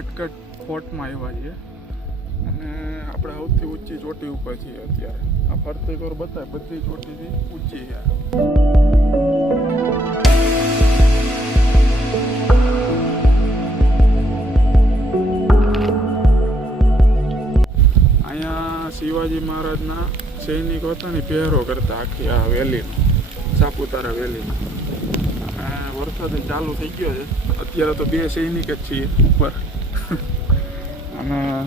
હાટકટ ફોર્ટમાં આવ્યા છીએ. અને આપણે સૌથી ઊંચી ચોટી ઉપર છીએ અત્યારે. આ ફરતી કોર બતાય, બધી ચોટીથી ઊંચી યાર શિવાજી મહારાજના સૈનિક હતા ને પહેરો કરતા આખી આ વેલીનો, સાપુતારા વેલીનો. વરસાદ ચાલુ થઈ ગયો છે. અત્યારે તો બે સૈનિક જ છીએ ઉપર. અને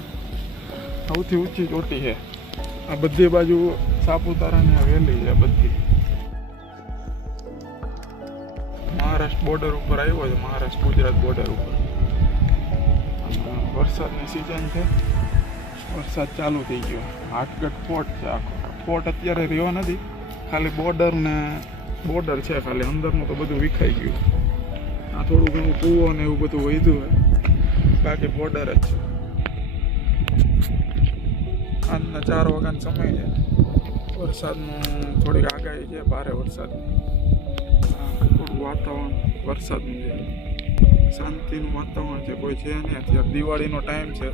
સૌથી ઊંચી ચોટી છે. આ બધી બાજુ સાપુતારાની હવેલી વેલી છે બધી. મહારાષ્ટ્ર બોર્ડર ઉપર આવ્યો છે, મહારાષ્ટ્ર ગુજરાત બોર્ડર ઉપર. વરસાદની સિઝન છે. વરસાદ ચાલુ થઈ ગયો. હાટકટ ફોર્ટ છે આખો. ફોર્ટ અત્યારે રહ્યો નથી. ખાલી બોર્ડર ને બોર્ડર છે, ખાલી અંદરનું તો બધું વિખાઈ ગયું. આ થોડું ઘણું કૂવો ને એવું બધું વધ્યું છે બાકી બોર્ડર જ છે. આજના ચાર વાગ્યાનો સમય છે. વરસાદનું થોડીક આગાહી છે, ભારે વરસાદની. થોડું વાતાવરણ, વરસાદનું છે. શાંતિનું વાતાવરણ છે, કોઈ છે નહીં. અત્યારે દિવાળીનો ટાઈમ છે.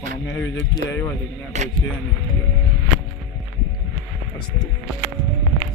પણ અમે એવી જગ્યાએ આવ્યા છીએ, ત્યાં કોઈ છે નહીં અસ્તુ